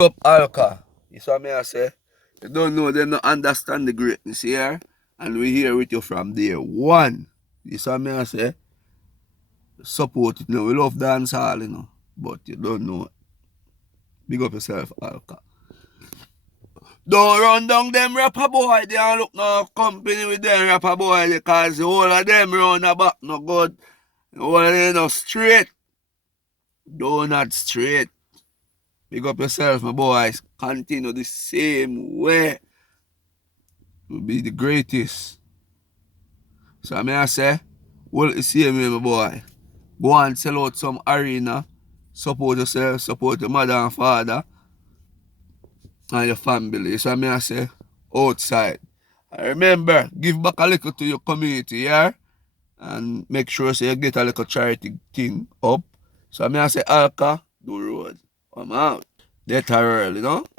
Up Alka. You saw me I say? You don't know, they don't understand the greatness here. And we here with you from day one. You saw me I say? Support it, you know. We love dance hall, you know. But you don't know. Big up yourself, Alka. Don't run down them rapper boy. They don't look no company with them rapper boy because the whole of them run the back no good. The whole of them no straight. Donut straight. Big up yourself, my boys. Continue the same way. You'll be the greatest. So I mean I say, well the same way, my boy. Go and sell out some arena. Support yourself, support your mother and father and your family. So I mean I say, outside. And remember, give back a little to your community, yeah? And make sure so you get a little charity thing up. So I mean I say, Alka, do road. I'm out. Detta early, you know?